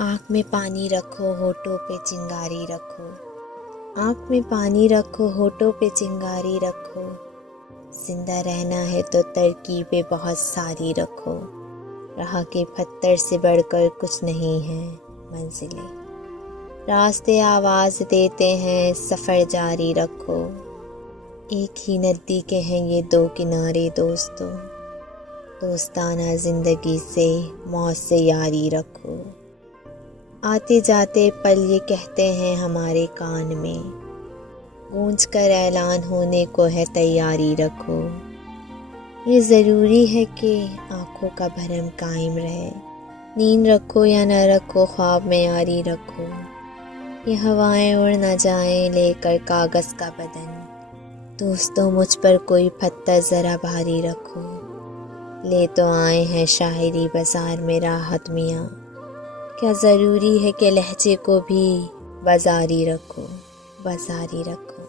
आँख में पानी रखो, होठों पे चिंगारी रखो। आँख में पानी रखो, होठों पे चिंगारी रखो। जिंदा रहना है तो तरकीबें बहुत सारी रखो। राह के पत्थर से बढ़कर कुछ नहीं है मंजिलें। रास्ते आवाज़ देते हैं, सफ़र जारी रखो। एक ही नदी के हैं ये दो किनारे दोस्तों। दोस्ताना ज़िंदगी से मौत से यारी रखो। आते जाते पल ये कहते हैं हमारे कान में, गूंज कर ऐलान होने को है तैयारी रखो। ये ज़रूरी है कि आँखों का भरम कायम रहे। नींद रखो या न रखो, ख्वाब में यारी रखो। ये हवाएं उड़ न जाएं लेकर कागज़ का बदन। दोस्तों मुझ पर कोई पत्थर ज़रा भारी रखो। ले तो आए हैं शायरी बाज़ार में राहत मियाँ। क्या ज़रूरी है कि लहजे को भी बाज़ारी रखो, बाज़ारी रखो।